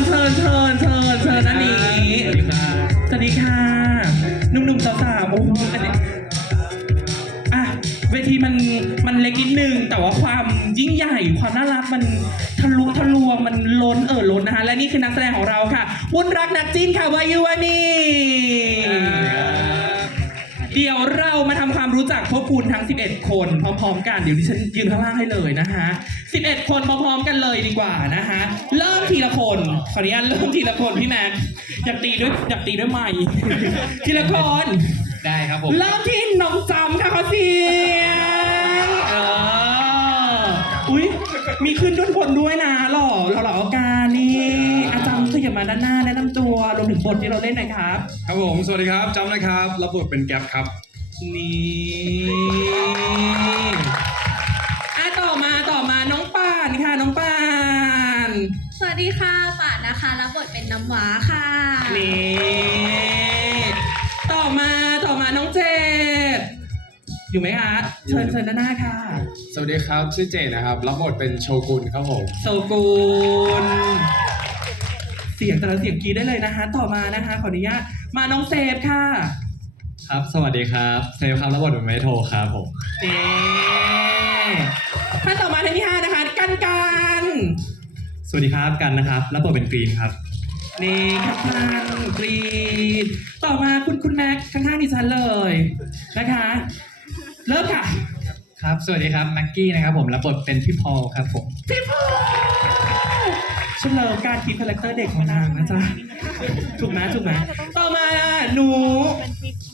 ญเชิญเชิญเชิญเชิญอันนี้สวัสดีครับสวัสดีค่ะหนุ่มๆสาวๆโอ้โหอันนี้อะเวทีมันมันเล็กนิดนึง แต่ว่าความยิ่งใหญ่ความน่ารักมันทะลุทะลวงมันล้นเอ่อล้นนะคะและนี่คือนักแสดงของเราค่ะวุ้นรักนักจิ้นค่ะวายุวานี จักพวกคุณทั้ง 11 คนพร้อมๆ กันเดี๋ยวดิฉันยืนข้างล่างให้เลยนะคะ11 คนพร้อมๆ กันเลยดีกว่านะคะเริ่มทีละคนขออนุญาตเริ่มทีละคนพี่แม็กอยากตีด้วยอยากตีด้วยไม้ทีละคนได้ครับผมเริ่มที่น้องจำค่ะขอเสียงเอออุ้ยมีขึ้นด้านบนด้วยนะหล่อหล่อหล่อเอาการนี่อาจารย์ขยับมาด้านหน้าแนะนำตัวรวมถึงบทที่เราเล่นหน่อยครับ ครับผม สวัสดีครับจำนะครับ รับบทเป็นแก๊ปครับ นี่อะต่อมาต่อมาน้องป่านค่ะน้องป่าน สวัสดีค่ะป่านนะคะ รับบทเป็นน้ำหวาค่ะ นี่ ต่อมาต่อมาน้องเจดอยู่ไหมคะเชิญเชิญด้านหน้าค่ะ สวัสดีครับชื่อเจนะครับ รับบทเป็นโชกุนครับผมโซกูลเสียงแต่ละเสียงกรีดได้เลยนะคะ ต่อมานะคะขออนุญาตมาน้องเซฟค่ะ ครับ สวัสดีครับเซฟครับรับบทเป็นไมโทครับผมเอ๊ท่านต่อมาท่านที่ห้านะคะ กันกันสวัสดีครับกันนะครับรับบทเป็นกรีนครับนี่ครับกันกรีดต่อมาคุณคุณแม็กข้างๆดิฉันเลยนะคะ เริ่มค่ะ ครับ สวัสดีครับแม็กกี้นะครับผมรับบทเป็นพี่พอลครับผมพี่พูฉันเลิฟการคิดคาแรคเตอร์เด็กของนางนะจ๊ะ ถูกไหมถูกไหมต่อมา หนู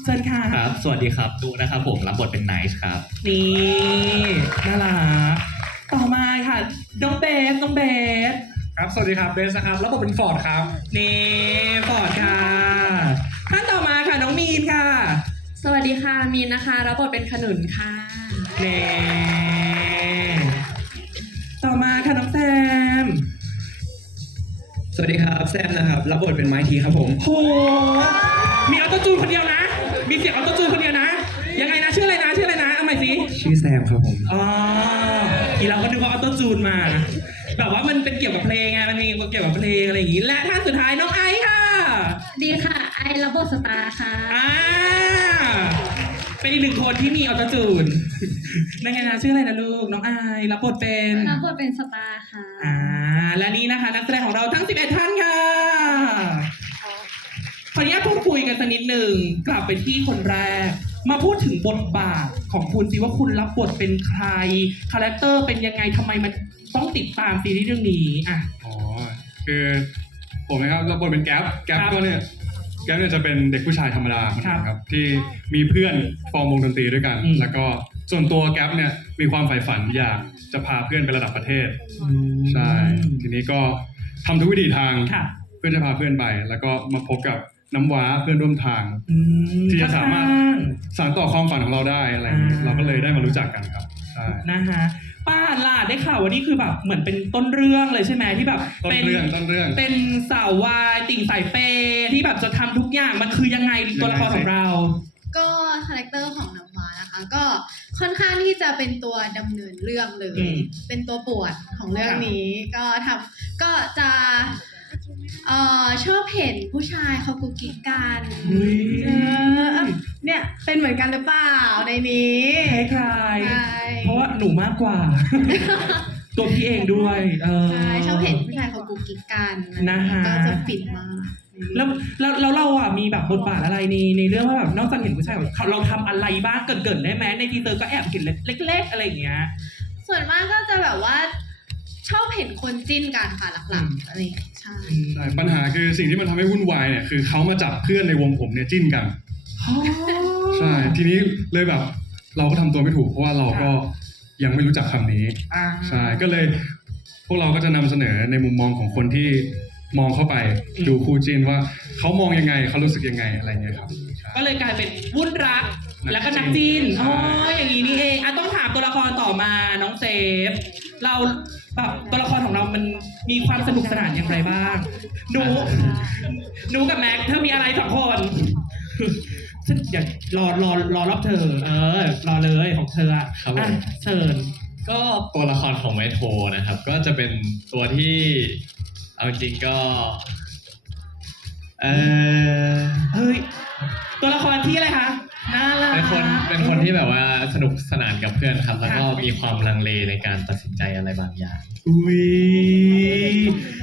เชิญค่ะครับ สวัสดีครับดูนะครับผมรับบทเป็นไนท์ครับ นี่น่ารักต่อมาค่ะน้องเบสน้องเบสครับ สวัสดีครับเบสนะครับรับบทเป็นฟอร์ดครับ นี่ฟอร์ดค่ะท่านต่อมาค่ะน้องมีนค่ะ สวัสดีค่ะมีนนะคะรับบทเป็นขนุนค่ะนี่ต่อมาค่ะน้องแซมสวัสดีครับแซมนะครับรับบทเป็นไม้ทีครับผมโห มีออโต้จูนคนเดียวนะ มีเสียงออโต้จูนคนเดียวนะ ยังไงนะชื่ออะไรนะชื่ออะไรนะเอาใหม่สิ ชื่อแซมครับผม อ๋อทีเราก็นึกว่าออโต้จูนมา แบบว่ามันเป็นเกี่ยวกับเพลงไง มันมีเกี่ยวกับเพลงอะไรอย่างงี้ และท่านสุดท้ายน้องไอซ์ค่ะ ดีค่ะ ไอรับบทสตาร์ค่ะ อ่า เป็นอีกหนึ่งคนที่มีออโต้จูนนั่นไงนะชื่ออะไรนะลูก น้องไอซ์รับบทเป็น รับบทเป็นสตาร์ค่ะ อ่า และนี่นะคะนักแสดงของเราทั้ง 11 ท่านค่ะ ขออนุญาตพูดคุย กันสักนิดหนึ่งกลับไปที่คนแรก มาพูดถึงบทบาทของคุณสิว่าคุณรับบทเป็นใครคาแรคเตอร์เป็นยังไงทำไมมันต้องติดตามซีรีส์เรื่องนี้อะ อ๋อคือผมนะครับรับบทเป็นแก๊ปแก๊ปครับก็เนี่ยแก๊ปเนี่ยจะเป็นเด็กผู้ชายธรรมดาคนหนึงคครัรับบที่มีเพื่อนฟอร์มวงดนตรีด้วยกัน อืม แล้วก็ส่วนตัวแก๊ปเนี่ยมีความใฝ่ฝันอยากจะพาเพื่อนไประดับประเทศใช่ทีนี้ก็ทำทุกวิถีทางค่ะ เพื่อจะพาเพื่อนไป แล้วก็มาพบกับ น้ำว้าเพื่อนร่วมทาง อืมที่จะสามารถข้งสานต่อความฝันของเราได้อะไรอย่างเงี้ยอ่า เราก็เลยได้มารู้จักกันครับใช่ๆนะฮะป้าล่ะได้ข่าวว่านี่คือแบบเหมือนเป็นต้นเรื่องเลยใช่ไหมที่แบบต้นเป็นเรื่องต้นเรื่อง เป็นสาววายติ่งสายเปย์ที่แบบจะทำทุกอย่างมันคือยังไงตัวละครของเรา ก็คาแรคเตอร์ของน้ำหวานะคะ ก็ค่อนข้างที่จะเป็นตัวดำเนินเรื่องเลย อืมเป็นตัวปวดของเรื่องนี้ ก็ทำก็จะ เอ่อชอบเห็นผู้ชายเขากุกกิ๊กกันอุ๊ย เออเนี่ยเป็นเหมือนกันหรือเปล่าในนี้คล้ายใช่ๆเพราะว่าหนูมากกว่า ตัวพี่เองด้วยเออ ใช่ชอบเห็นผู้ชายเขากุกกิ๊กกันนะฮะ ก็จะฟินมากแล้วแล้วแล้วเราอะมีแบบบทบาทอะไรในในเรื่องว่าแบบนอกจากเห็นผู้ชายเขาเราทำอะไรบ้างเกินๆได้ไหมในทีเซอร์ก็แอบเห็นเล็กๆอะไรอย่างเงี้ย ส่วนมากก็จะแบบว่า ชอบเห็นคนจิ้นกันค่ะหลักๆอะไรอย่างเงี้ยใช่ ใช่ปัญหาคือสิ่งที่มันทำให้วุ่นวายเนี่ยคือเขามาจับเพื่อนในวงผมเนี่ยจิ้นกัน ใช่ ทีนี้เลยแบบเราก็ทำตัวไม่ถูกเพราะว่าเราก็ยังไม่รู้จักคำนี้ อ่า ใช่ ก็เลยพวกเราก็จะนำเสนอในมุมมองของคนที่ มองเข้าไปอืมดูคู่จิ้นว่าเขามองยังไงเขารู้สึกยังไงอะไรเงี้ยครับใช่ก็เลยกลายเป็นวุ่นรักนัก แล้วก็นักจีนใช่ อ๋ออย่างนี้นี่เองอะต้องถามตัวละครต่อมาน้องเซฟ เราแบบตัวละครของเรามันมีความสนุกสนานอย่างไรบ้างหนูหนูกับแม็กเธอมีอะไรสองคนฉันอย่ารอรอรอรอบเธอ เออ รอเลยของเธออะครับผม อะเชิญ ก็ตัวละครของไมโทนะครับ ก็จะเป็นตัวที่ เอาจริงก็ เออเฮ้ย ตัวละครที่อะไรคะน่ารัก เป็นคนเป็นคนที่แบบว่าสนุกสนานกับเพื่อนครับ แล้วก็มีความลังเลในการตัดสินใจอะไรบางอย่างอุ้ย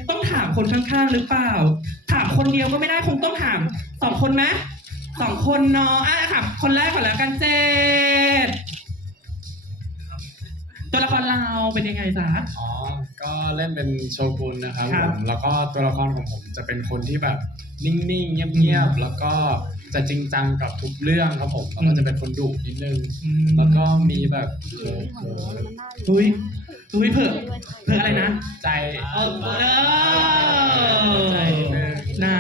ต้องถามคนข้างๆหรือเปล่า ถามคนเดียวก็ไม่ได้คงต้องถามสองคนไหมสองคนเนาะอะค่ะคนแรกก่อนแล้วกันเจด ตัวละครเราเป็นยังไงจ๊ะ อ๋อ ก็เล่นเป็นโชกุนนะครับครัผบมแล้วก็ตัวละครของผมจะเป็นคนที่แบบนิ่งๆ เงียบๆ แล้วก็จะจริงจังกับทุกเรื่องครับผมแล้วก็จะเป็นคนดุนิดนึง แล้วก็มีแบบเผลออุ้ยอุ้ยเผื่อเผื่ออะไรนะๆใจเออเออใจนิดนึง นะ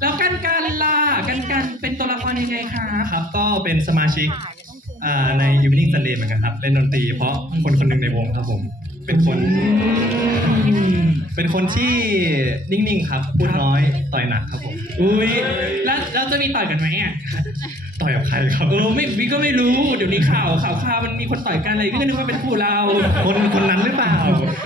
แล้วกันกันล่ะกันกันเป็นตัวละครยังไงคะ ครับก็เป็นสมาชิก อ่าใน Evening Sunday เหมือนกันครับ เล่นดนตรีเพราะคนคนหนึ่งในวงครับผม เป็นคน เป็นคนที่นิ่งๆครับ พูดน้อยต่อยหนักครับผม อุ้ยแล้วเราจะมีต่อยกันไหมอะต่อยกับใครครับ เออไม่วิก็ไม่รู้เดี๋ยวนี้ข่าวข่าวข่าวมันมีคนต่อยกันอะไรวิก็นึกว่าเป็นคู่เรา คนคนนั้นหรือเปล่า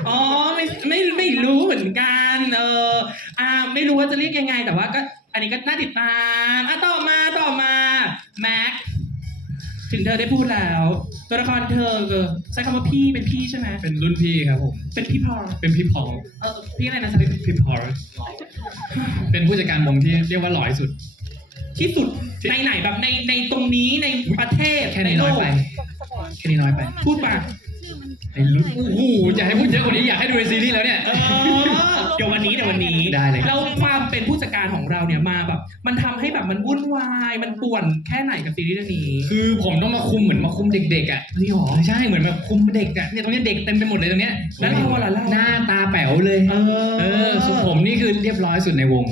อ๋อไม่ไม่ไม่รู้เหมือนกันเอออ่าไม่รู้ว่าจะเรียกยังไงแต่ว่าก็ อันนี้ก็น่าติดตามอะต่อมาต่อมาแม็ก ถึงเธอได้พูดแล้ว ตัวละครเธอเออใช้คำว่าพี่เป็นพี่ใช่ไหมเป็นรุ่นพี่ครับผมเป็นพี่พอลเป็นพี่พอลเออพี่อะไรนะสเปคพี่พอลเป็นผู้จัดการวงที่เรียกว่าหล่อที่สุด ที่สุดในไหนแบบในในตรงนี้ในประเทศแค่ในนี้โลน้อยกไปแค่นี้น้อยไปพูดมาไอ้รุ่นโอ้โหอยากให้พูดเยอะกว่านี้อยากให้ดูในซีรีส์แล้วเนี่ย เออเดี๋ยววันนี้เดี๋ยววันนี้ได้เลยครับ แล้วความเป็นผู้จัดการของเราเนี่ยมาแบบ มันทำให้แบบมันวุ่นวายมันป่วนแค่ไหนกับซีรีส์เรื่องนี้คือผมต้องมาคุมเหมือนมาคุมเด็กๆอะจริงเหรอใช่เหมือนแบบคุมเด็กอะเนี่ยตรงเนี้ยเด็กเต็มไปหมดเลยตรงเนี้ยแล้วเราอะล่ะเราหน้าตาแป๋วเลย เออเออส่วนผมนี่คือเรียบร้อยสุดในวง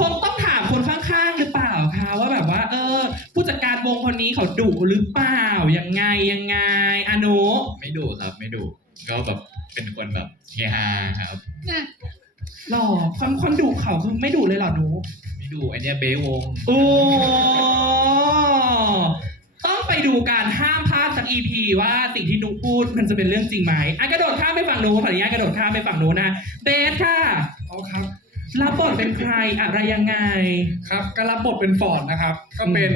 คงต้องถามคนข้างๆหรือเปล่าคะว่าแบบว่า เออ ผู้จัดการวงคนนี้เขาดุหรือเปล่ายังไงยังไงอนุ ไม่ดุครับ ไม่ดุก็แบบเป็นคนแบบเฮฮาครับหรอความความดุเขาคือไม่ดุเลยเหรอหนู ไม่ดุไอเนี้ยเบ้วงโอ้ ต้องไปดูการห้ามพลาดสัก EP ว่าสิ่งที่นุกพูดมันจะเป็นเรื่องจริงไหมอะกระโดดข้ามไปฝั่งนู้นขออนุญาตกระโดดข้ามไปฝั่งนู้นนะเบสค่ะเอาครับ รับบทเป็นใครอะไรยังไง ครับก็รับบทเป็นฟอร์ดนะครับ ก็เป็น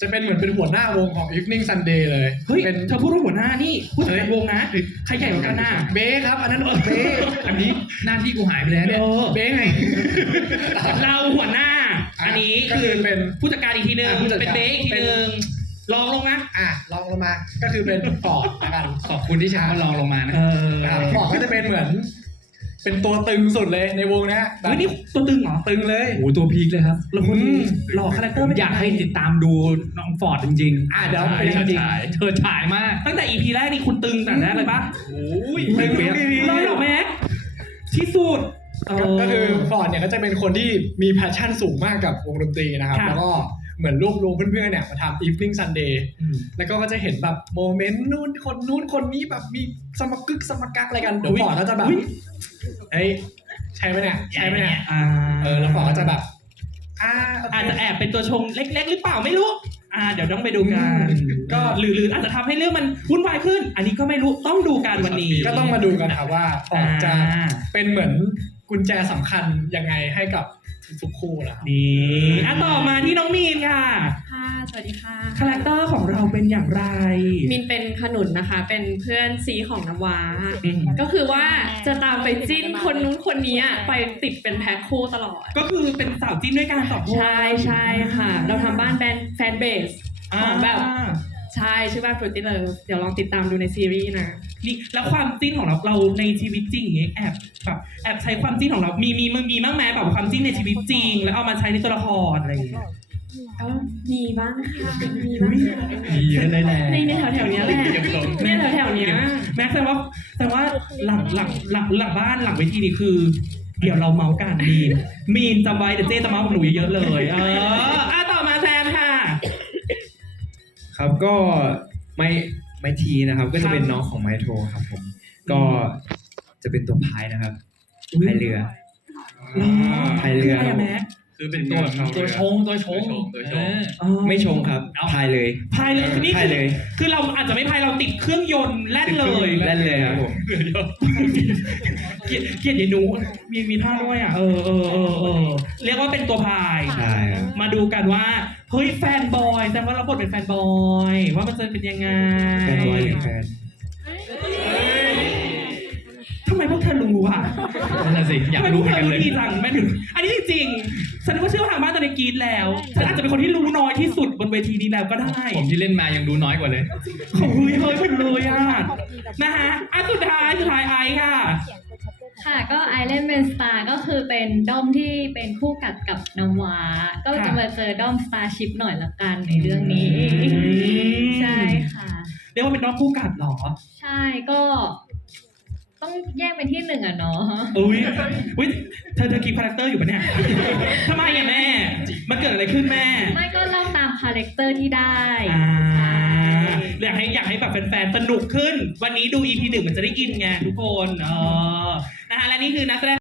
จะเป็นเหมือนเป็นหัวหน้าวงของ Evening Sunday เลยเฮ้ยเป็นเธอพูดว่าหัวหน้านี่ผู้จัดการวงนะใครใหญ่กว่ากันน่ะเบ้ครับ อันนั้นเบ้อันนี้หน้าที่กูหายไปแล้วเนี่ยเออเบ้ไงเราหัวหน้า อันนี้ก็คืคืออเป็นผู้จัดการอีกทีนึงอะผู้จัดเป็นการเบสอีกทีนึงลองลงนะอะลองลงมา ก็คือเป็นฟอร์ดละกันขอบคุณที่ช้าลองลงมานะเออนะครับฟอร์ดก็จะเป็นเหมือน เป็นตัวตึงสุดเลยในวงนะแบบเฮ้ยนี่ตัวตึงเหรอตึงเลย โอ้โหตัวพีคเลยครับแล้วคนอืม หล่อคาแรคเตอผร์มเป็นอยากให้ติดตามดูน้องฟอร์ดจริงๆอะเดี๋ยวใช่เป็นจริงฉายเธอฉายมาก ตั้งแต่ EP แรกนี่คุณตึงแต่แรกเลยปะโอ้ยไม่ตึงเปรี้ยวดีรอยหรอแม็กที่สุดเก็คือฟอร์ดเนี่ยก็จะเป็นคนที่มีแพชชั่นสูงมากกับวงดนตรีนะครับ ค่ะ แล้วก็เหมือนรวบรวมเพื่อนๆเนี่ยมาทำ Evening Sunday แล้วก็ก็จะเห็นแบบโมเมนต์นู่นคนนู้นคนนี้แบบมีสมกึกสมกักอะไรกันเดี๋ยวฟอร์ดก็จะแบบอุ๊ย เฮ้ยใช่ไหมเนี่ยใช่ไหมเนี่ยอ่าเออแล้วฟอร์ดก็จะแบบอ่าโเค อาจจะแอบเป็นตัวชงเล็ก ๆ หรือเปล่าไม่รู้ อ่า เดี๋ยวต้องไปดูกัน อืม ก็หรือหรืออาจจะทำให้เรื่องมันวุ่นวายขึ้น อันนี้ก็ไม่รู้ต้องดูกันวันนี้ก็ต้องมาดูกันครับว่าฟอร์ดจะอ่าเป็นเหมือนกุญแจสำคัญยังไงให้กับทุกๆคู่นะครับนี่อะต่อมาที่น้องมีนค่ะค่ะ สวัสดีค่ะ คาแรคเตอร์ของเราเป็นอย่างไร มินเป็นขนุนนะคะ เป็นเพื่อนซีของน้ำว้า อืมก็คือว่าจะตามไปจิ้นคนนู้นคนนี้อะไปติดเป็นแพ็คคู่ตลอด ก็คือเป็นสาวจิ้นด้วยกันสองคนใช่ใช่ค่ะ เราทำบ้านแบนแฟนเบสของแบบอ่าใช่ชื่อบ้านฟรุตตี้เลิฟเดี๋ยวลองติดตามดูในซีรีส์นะ นี่แล้วความจิ้นของเราเราในชีวิตจริงอย่างเงี้ยแอบแบบแอบใช้ความจิ้นของเรา มีมีมึงมีบ้างไหมแบบความจิ้นในชีวิตจริง แล้วเอามาใช้ในตัวละครอะไรอย่างเงี้ย ก็มีบ้างค่ะมีบ้างค่ะมีเยอะเลยแหละในในแถวแถวๆเนี้ยแหละเนี่ยแถวแถวๆเนี้ยแม็กซ์แสดงว่าแสดงว่าหลังหลังหลังหลังบ้านหลังเวทีนี่คือ เดี๋ยวเราเมาส์กันมีนมีนจำไว้เดี๋ยวเจ๊จะเมาส์กับหนูเยอะๆเลย เอออะต่อมาแซมค่ะ ครับก็ไม่ไม่ทีนะครับ ก็จะเป็นน้องของไมโทรครับผม ก็จะเป็นตัวพายนะครับพายเรือพายเรือคืออะไรอะแม็กซ์ คือเป็นตัวตัวชงตัวชงตัวชงเอออ๋อไม่ชงครับพายเลยพายเลยคือนี่พายเลย คือเราอาจจะไม่พายเราติดเครื่องยนต์แล่นเลยเล่นเลยครับผมเกลียดเกลียดยายหนูมีมีท่าด้วยอะเออเออเออเออเรียกว่าเป็นตัวพายใช่ครับมาดูกันว่าเฮ้ยแฟนบอยแสดงว่าเราบทเป็นแฟนบอย ว่ามันจะเป็นยังไงแฟนบอยหรือแฟน รู้อะนั่นน่ะสิอยากทำไมพรู้วกเหมืเธอนอกันเลรู้ยดีจังแม่ถึง อันนี้จริงๆฉันก็เชื่อว่าทางบ้านตอนนี้กรีดแล้ว ฉันอาจจะเป็นคนที่รู้น้อยที่สุดบนเวทีนี้แล้วก็ได้ผมที่เล่นมายังดูน้อยกว่าเลยโอ้ยเฮ้ยหมดเลยอะนะฮะอันสุดท้ายสุดท้ายไอซ์ค่ะ ค่ะก็ไอเลนเป็นสตาร์ก็คือเป็นด้อมที่เป็นคู่กัดกับน้ำว้าก็จะมาเจอด้อมสตาร์ชิพหน่อยละกันในเรื่องนี้ ใช่ค่ะ เรียกว่าเป็นน้องคู่กัดเหรอ ใช่ก็ ต้องแยกเป็นที่หนึ่งอะเนาะอุ้ยอุ้ยเธอเธอคีคาแรคเตอร์อยู่ปะเนี่ยทำไมอะแม่ มันเกิดอะไรขึ้นแม่ ไม่ก็เล่าตามคาแรคเตอร์ที่ได้อ่าใช่อยากให้อยากให้แบบแฟนๆ สนุกขึ้น วันนี้ดู EP หนึ่งมันจะได้อินไงทุกคนเออนะคะและนี่คือนักแสดง